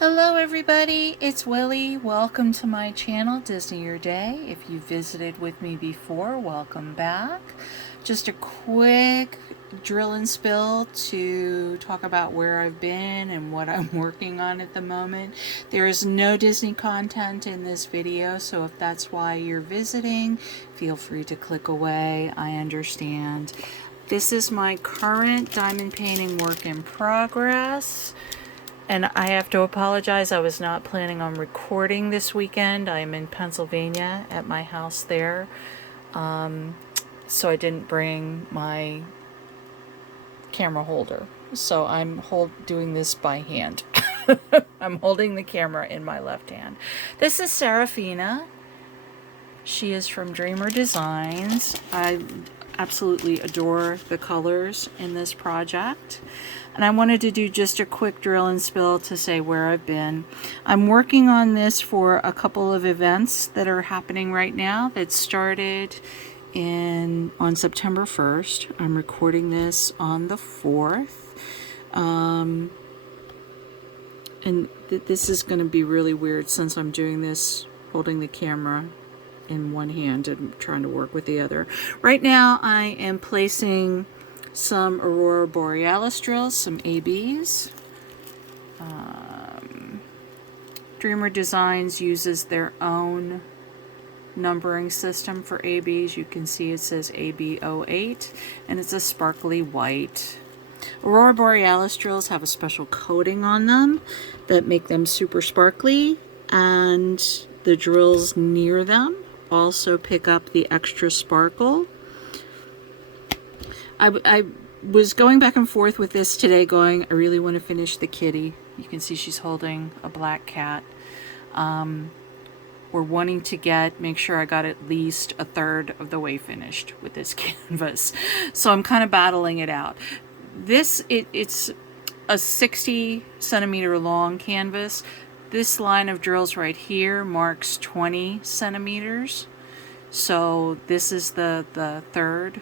Hello everybody, it's Willie. Welcome to my channel, Disney Your Day. If you visited with me before, welcome back. Just a quick drill and spill to talk about where I've been and what I'm working on at the moment. There is no Disney content in this video, so if that's why you're visiting, feel free to click away. I understand. This is my current diamond painting work in progress. And I have to apologize, I was not planning on recording this weekend. I am in Pennsylvania at my house there. So I didn't bring my camera holder. So I'm doing this by hand. I'm holding the camera in my left hand. This is Serafina. She is from Dreamer Designs. I absolutely adore the colors in this project. And I wanted to do just a quick drill and spill to say where I've been. I'm working on this for a couple of events that are happening right now that started on September 1st. I'm recording this on the 4th. And this is going to be really weird since I'm doing this holding the camera in one hand and trying to work with the other. Right now I am placing some Aurora Borealis drills, some ABs. Dreamer Designs uses their own numbering system for ABs. You can see it says AB08 and it's a sparkly white. Aurora Borealis drills have a special coating on them that make them super sparkly, and the drills near them also pick up the extra sparkle. I was going back and forth with this today going, I really want to finish the kitty. You can see she's holding a black cat. We're wanting to make sure I got at least a third of the way finished with this canvas. So I'm kind of battling it out. It's a 60 centimeter long canvas. This line of drills right here marks 20 centimeters. So this is the third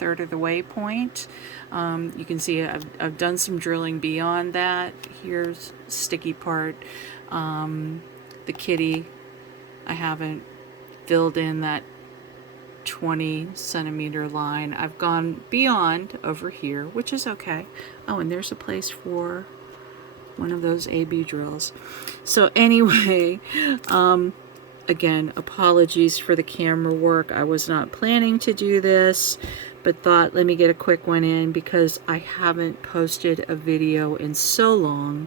of the way point. You can see I've done some drilling beyond that. Here's the sticky part. The kitty, I haven't filled in that 20 centimeter line. I've gone beyond over here, which is okay. Oh, and there's a place for one of those AB drills. So anyway, again, apologies for the camera work. I was not planning to do this, but thought let me get a quick one in because I haven't posted a video in so long.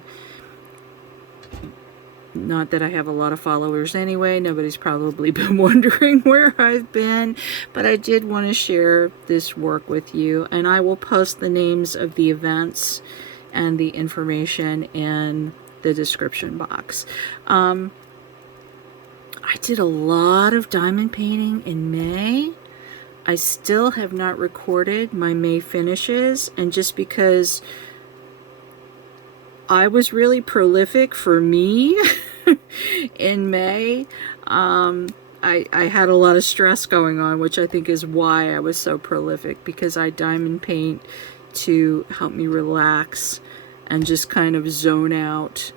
Not that I have a lot of followers anyway. Nobody's probably been wondering where I've been, but I did want to share this work with you, and I will post the names of the events and the information in the description box. I did a lot of diamond painting in May. I still have not recorded my May finishes, and just because I was really prolific for me in May, I had a lot of stress going on, which I think is why I was so prolific, because I diamond paint to help me relax and just kind of zone out,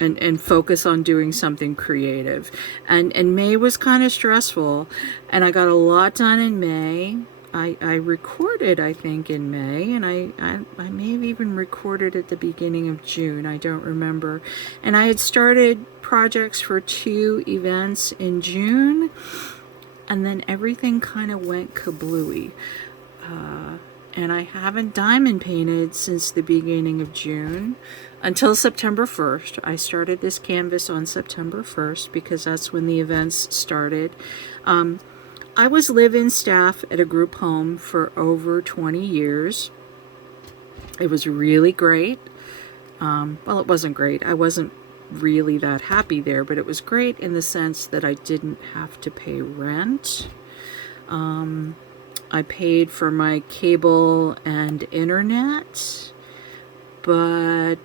and focus on doing something creative. And May was kind of stressful, and I got a lot done in May. I recorded, I think, in May, and I may have even recorded at the beginning of June. I don't remember. And I had started projects for 2 events in June, and then everything kind of went kablooey. And I haven't diamond painted since the beginning of June until September 1st. I started this canvas on September 1st because that's when the events started. I was live-in staff at a group home for over 20 years. It was really great. Well, it wasn't great. I wasn't really that happy there, but it was great in the sense that I didn't have to pay rent. I paid for my cable and internet, but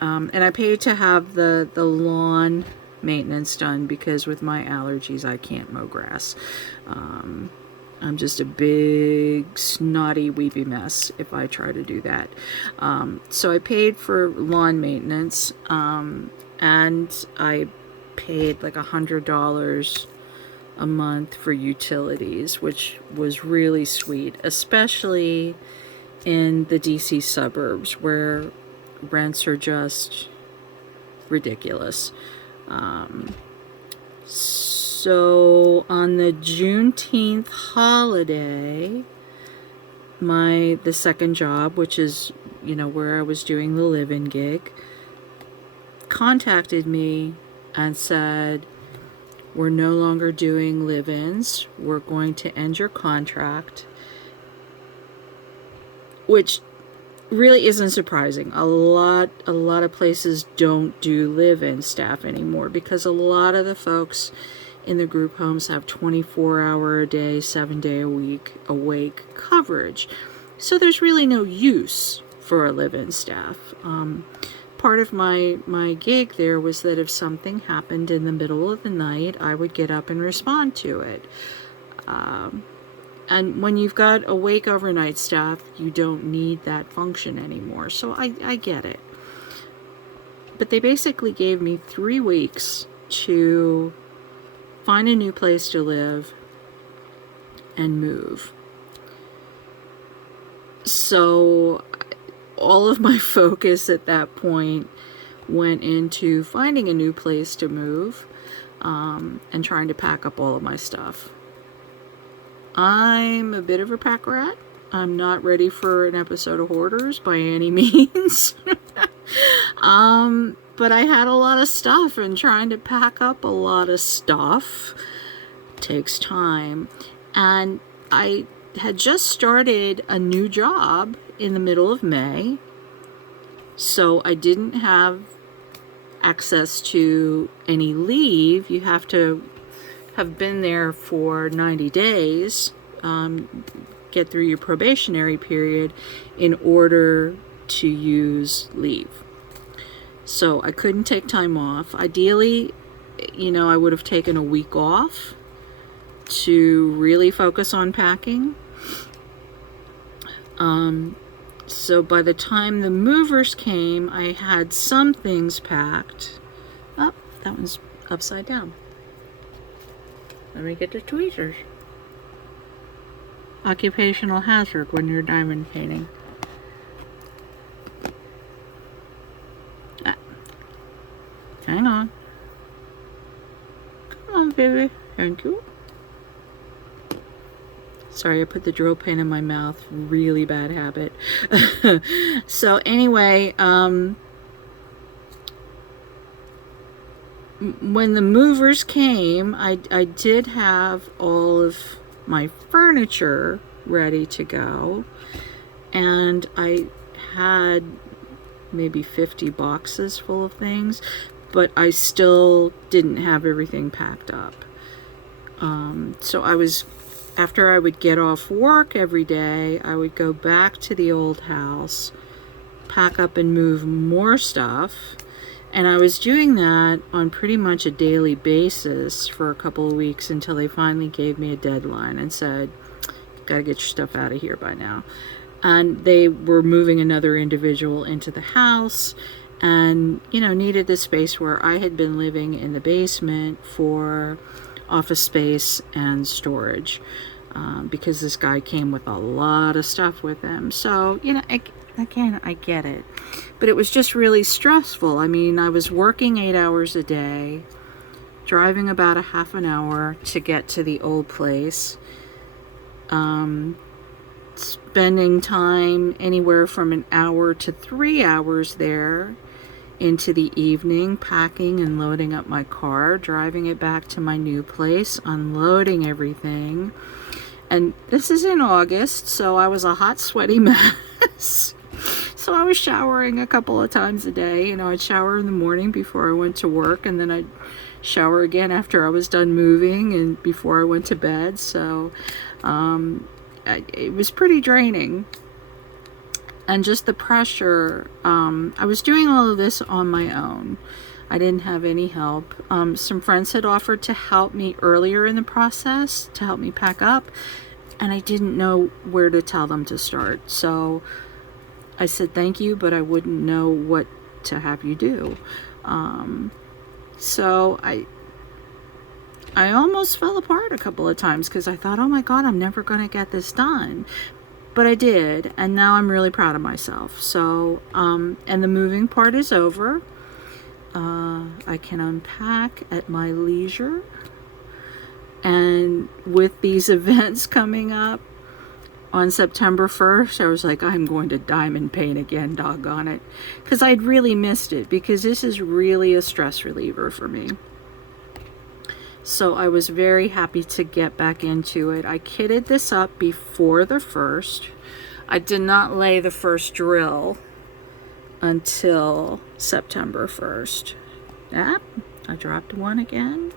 and I paid to have the lawn maintenance done because with my allergies I can't mow grass. I'm just a big, snotty, weepy mess if I try to do that. So I paid for lawn maintenance, and I paid like $100 a month for utilities, which was really sweet, especially in the DC suburbs where rents are just ridiculous. So on the Juneteenth holiday, the second job, which is, where I was doing the live-in gig, contacted me and said, we're no longer doing live-ins. We're going to end your contract, which really isn't surprising. A lot of places don't do live-in staff anymore because a lot of the folks in the group homes have 24-hour a day, 7-day a week awake coverage. So there's really no use for a live-in staff. Part of my gig there was that if something happened in the middle of the night, I would get up and respond to it. And when you've got awake overnight staff, you don't need that function anymore. So I get it. But they basically gave me 3 weeks to find a new place to live and move. So all of my focus at that point went into finding a new place to move, and trying to pack up all of my stuff. I'm a bit of a pack rat. I'm not ready for an episode of Hoarders by any means. But I had a lot of stuff, and trying to pack up a lot of stuff takes time. And I had just started a new job in the middle of May, so I didn't have access to any leave. You have to have been there for 90 days, get through your probationary period in order to use leave. So I couldn't take time off. Ideally, I would have taken a week off to really focus on packing. So by the time the movers came, I had some things packed. Oh, that one's upside down. Let me get the tweezers. Occupational hazard when you're diamond painting. Hang on. Come on, baby. Thank you. Sorry, I put the drill pen in my mouth. Really bad habit. So anyway, when the movers came, I did have all of my furniture ready to go, and I had maybe 50 boxes full of things, but I still didn't have everything packed up. So after I would get off work every day, I would go back to the old house, pack up and move more stuff. And I was doing that on pretty much a daily basis for a couple of weeks until they finally gave me a deadline and said, gotta get your stuff out of here by now. And they were moving another individual into the house and, needed the space where I had been living in the basement for office space and storage, because this guy came with a lot of stuff with him. So, I get it. But it was just really stressful. I mean, I was working 8 hours a day, driving about a half an hour to get to the old place, spending time anywhere from an hour to 3 hours there into the evening, packing and loading up my car, driving it back to my new place, unloading everything. And this is in August, so I was a hot, sweaty mess. So I was showering a couple of times a day. I'd shower in the morning before I went to work, and then I'd shower again after I was done moving and before I went to bed. So it was pretty draining. And just the pressure, I was doing all of this on my own. I didn't have any help. Some friends had offered to help me earlier in the process, to help me pack up. and I didn't know where to tell them to start. So I said thank you, but I wouldn't know what to have you do. So I almost fell apart a couple of times because I thought, oh my God, I'm never going to get this done. But I did, and now I'm really proud of myself. So, and the moving part is over. I can unpack at my leisure. And with these events coming up on September 1st, I was like, I'm going to diamond paint again, doggone it. Because I'd really missed it, because this is really a stress reliever for me. So I was very happy to get back into it. I kitted this up before the first. I did not lay the first drill until September 1st. Ah, I dropped one again.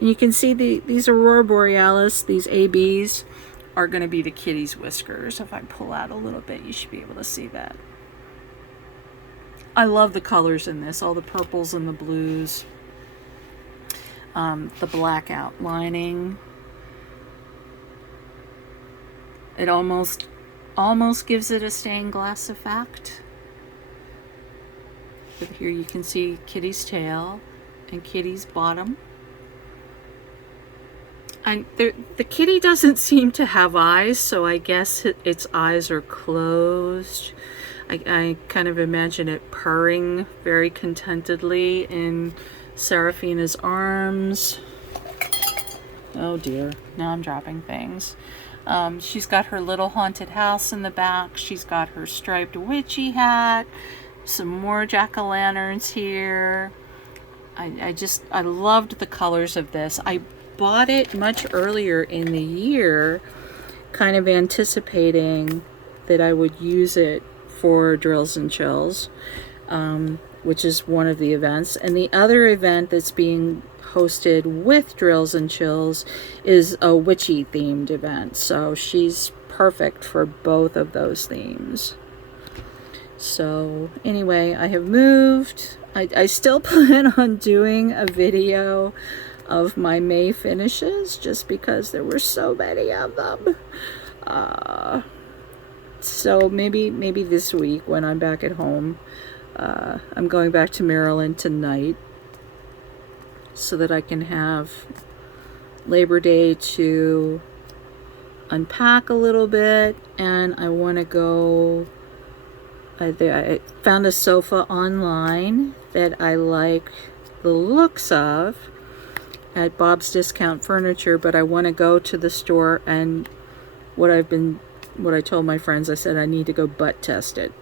And you can see these Aurora Borealis, these ABs, are going to be the kitty's whiskers. If I pull out a little bit, you should be able to see that. I love the colors in this, all the purples and the blues. The black outlining. It almost gives it a stained glass effect. But here you can see Kitty's tail and Kitty's bottom. And the kitty doesn't seem to have eyes, so I guess its eyes are closed. I kind of imagine it purring very contentedly in Seraphina's arms. Oh dear, now I'm dropping things. She's got her little haunted house in the back. She's got her striped witchy hat. Some more jack-o'-lanterns here. I loved the colors of this. I bought it much earlier in the year, kind of anticipating that I would use it for Drills and Chills. Which is one of the events. And the other event that's being hosted with Drills and Chills is a witchy themed event. So she's perfect for both of those themes. So anyway, I have moved. I still plan on doing a video of my May finishes just because there were so many of them. So maybe this week when I'm back at home. I'm going back to Maryland tonight so that I can have Labor Day to unpack a little bit, and I want to go. I found a sofa online that I like the looks of at Bob's Discount Furniture, but I want to go to the store, and what I told my friends, I said I need to go butt test it.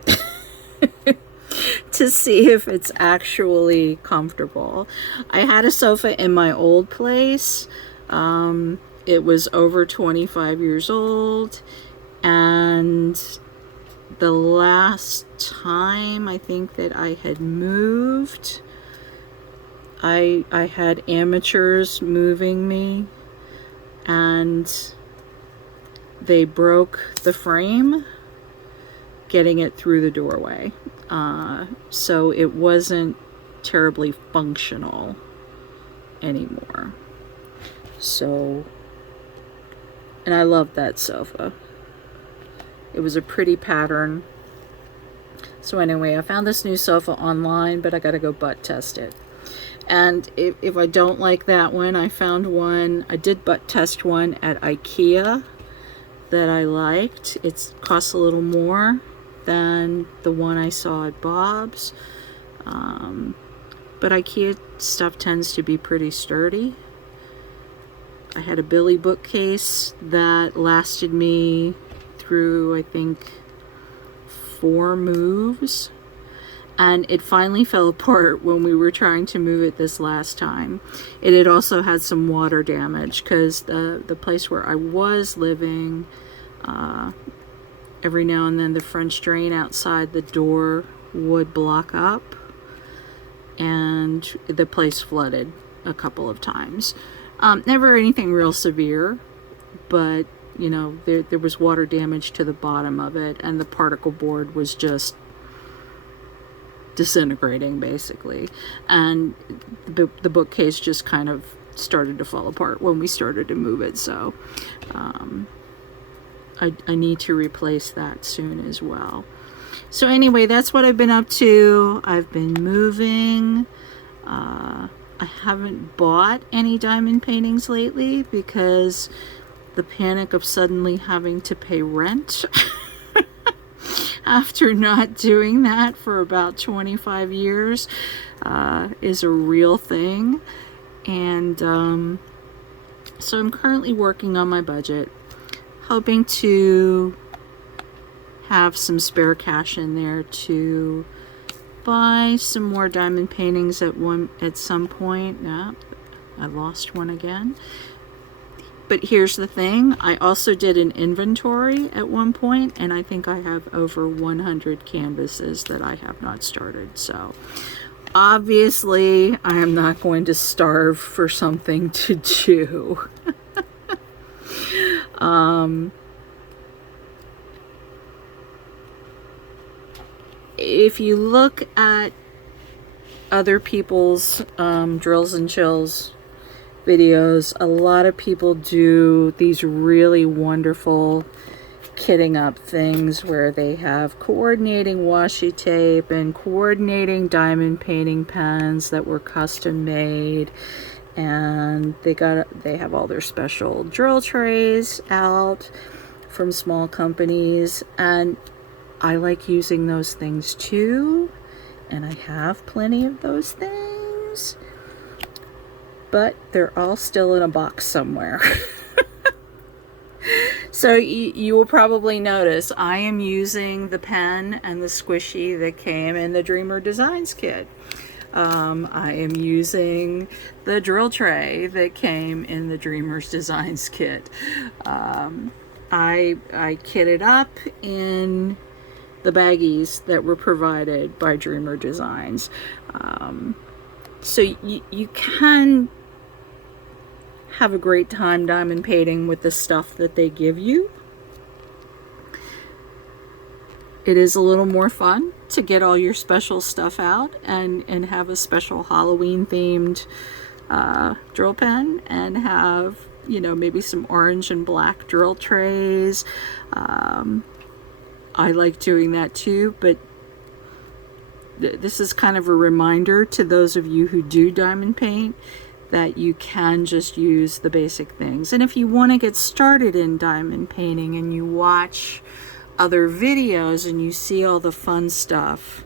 To see if it's actually comfortable. I had a sofa in my old place. It was over 25 years old, and the last time I think that I had moved, I had amateurs moving me, and they broke the frame getting it through the doorway. So it wasn't terribly functional anymore. So, and I loved that sofa. It was a pretty pattern. So anyway, I found this new sofa online, but I gotta go butt test it. And if I don't like that one, I found one, I did butt test one at IKEA that I liked. It costs a little more than the one I saw at Bob's. But IKEA stuff tends to be pretty sturdy. I had a Billy bookcase that lasted me through, I think, 4 moves. And it finally fell apart when we were trying to move it this last time. It had also had some water damage because the place where I was living, every now and then the French drain outside the door would block up, and the place flooded a couple of times. Never anything real severe, but you know, there was water damage to the bottom of it, and the particle board was just disintegrating basically, and the bookcase just kind of started to fall apart when we started to move it. So I need to replace that soon as well. So anyway, that's what I've been up to. I've been moving. I haven't bought any diamond paintings lately because the panic of suddenly having to pay rent after not doing that for about 25 years is a real thing. And so I'm currently working on my budget, hoping to have some spare cash in there to buy some more diamond paintings at some point. Yeah, I lost one again. But here's the thing, I also did an inventory at one point, and I think I have over 100 canvases that I have not started. So obviously I am not going to starve for something to do. If you look at other people's drills and chills videos, a lot of people do these really wonderful kitting up things where they have coordinating washi tape and coordinating diamond painting pens that were custom made, and they have all their special drill trays out from small companies, and I like using those things too, and I have plenty of those things, but they're all still in a box somewhere. So you will probably notice I am using the pen and the squishy that came in the Dreamer Designs kit. I am using the drill tray that came in the Dreamer's Designs kit. I kitted up in the baggies that were provided by Dreamer Designs. So you can have a great time diamond painting with the stuff that they give you. It is a little more fun to get all your special stuff out and have a special Halloween themed drill pen, and have, you know, maybe some orange and black drill trays. I like doing that too, but this is kind of a reminder to those of you who do diamond paint that you can just use the basic things. And if you want to get started in diamond painting and you watch other videos and you see all the fun stuff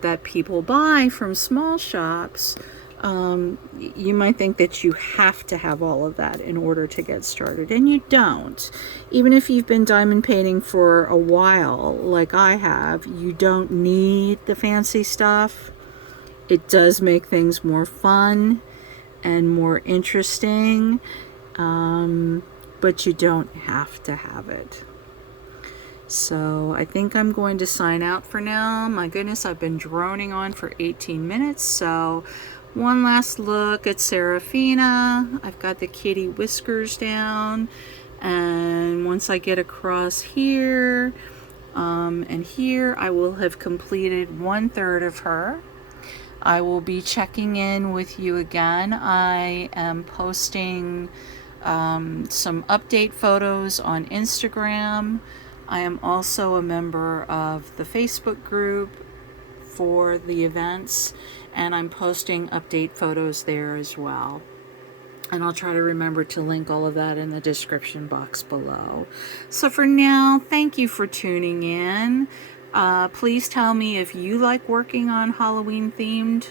that people buy from small shops, you might think that you have to have all of that in order to get started, and you don't. Even if you've been diamond painting for a while, like I have, you don't need the fancy stuff. It does make things more fun and more interesting, but you don't have to have it. So I think I'm going to sign out for now. My goodness, I've been droning on for 18 minutes. So one last look at Serafina. I've got the kitty whiskers down, and once I get across here and here, I will have completed 1/3 of her. I will be checking in with you again. I am posting some update photos on Instagram. I am also a member of the Facebook group for the events, and I'm posting update photos there as well. And I'll try to remember to link all of that in the description box below. So for now, thank you for tuning in. Please tell me if you like working on Halloween themed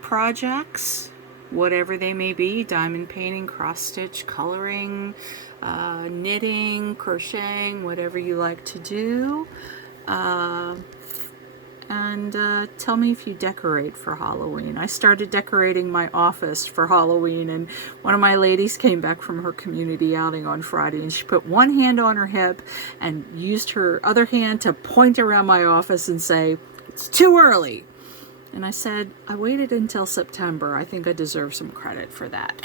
projects, whatever they may be: diamond painting, cross stitch, coloring, knitting, crocheting, whatever you like to do. And tell me if you decorate for Halloween. I started decorating my office for Halloween, and one of my ladies came back from her community outing on Friday, and she put one hand on her hip and used her other hand to point around my office and say, "It's too early." And I said, I waited until September. I think I deserve some credit for that.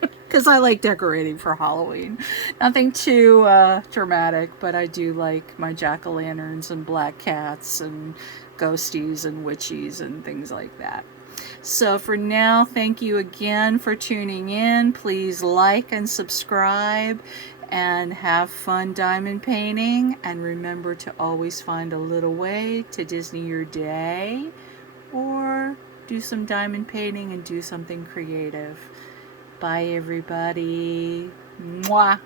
Because I like decorating for Halloween. Nothing too dramatic, but I do like my jack-o'-lanterns and black cats and ghosties and witchies and things like that. So for now, thank you again for tuning in. Please like and subscribe and have fun diamond painting. And remember to always find a little way to Disney your day, or do some diamond painting and do something creative. Bye, everybody. Mwah.